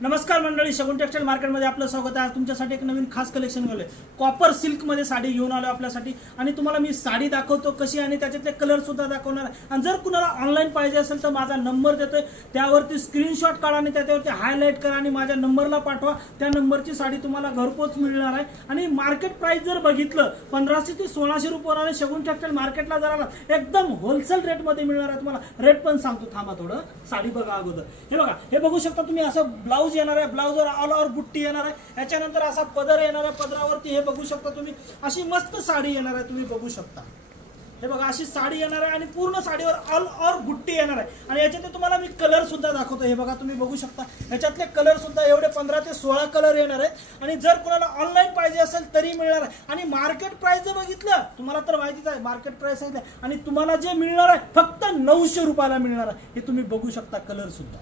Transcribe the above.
नमस्कार मंडळी, शगुन टेक्सटाईल मार्केटमध्ये आपलं स्वागत आहे। आज तुमच्यासाठी एक नवीन खास कलेक्शन घेऊन आलोय। कॉपर सिल्क मध्ये साडी घेऊन आलो आपल्यासाठी आणि तुम्हाला मी साडी दाखवतो कशी आणि त्याच्यातले कलर सुद्धा दाखवणार आहे। आणि जर कुणाला ऑनलाइन पाहिजे असेल तर माझा नंबर देतोय, त्यावरती स्क्रीनशॉट काढा आणि त्याच्यावरती हायलाइट करा आणि माझ्या नंबरला पाठवा। त्या नंबरची साडी तुम्हाला घरपोच मिळणार आहे। आणि मार्केट प्राइस जर बघितलं 1500 ते 1600 रुपये आणि शगुन टेक्सटाईल मार्केटला जरा एकदम होलसेल रेट मध्ये मिळणार आहे। तुम्हाला रेट पण सांगतो, थांबा थोडं, साडी बघा अगोदर। हे बघा, हे बघू शकता तुम्ही, असं ब्लाउज येणार आहे, ब्लाउजवर ऑल ओव्हर बुट्टी येणार आहे, याच्यानंतर असा पदर येणार आहे, पदरावरती हे बघू शकता तुम्ही अशी मस्त साडी येणार आहे, तुम्ही बघू शकता। हे बघा अशी साडी येणार आहे आणि पूर्ण साडीवर ऑल ओव्हर बुट्टी येणार आहे। आणि याच्यात तुम्हाला मी कलर सुद्धा दाखवतो। हे बघा तुम्ही बघू शकता, याच्यातले कलर सुद्धा एवढे 15 ते 16 कलर येणार आहेत। आणि जर कुणाला ऑनलाइन पाहिजे असेल तरी मिळणार आहे। आणि मार्केट प्राइस जर बघितलं, तुम्हाला तर माहितीच आहे मार्केट प्राइस आहे, आणि तुम्हाला जे मिळणार आहे फक्त 900 रुपयाला मिळणार आहे। हे तुम्ही बघू शकता कलर सुद्धा।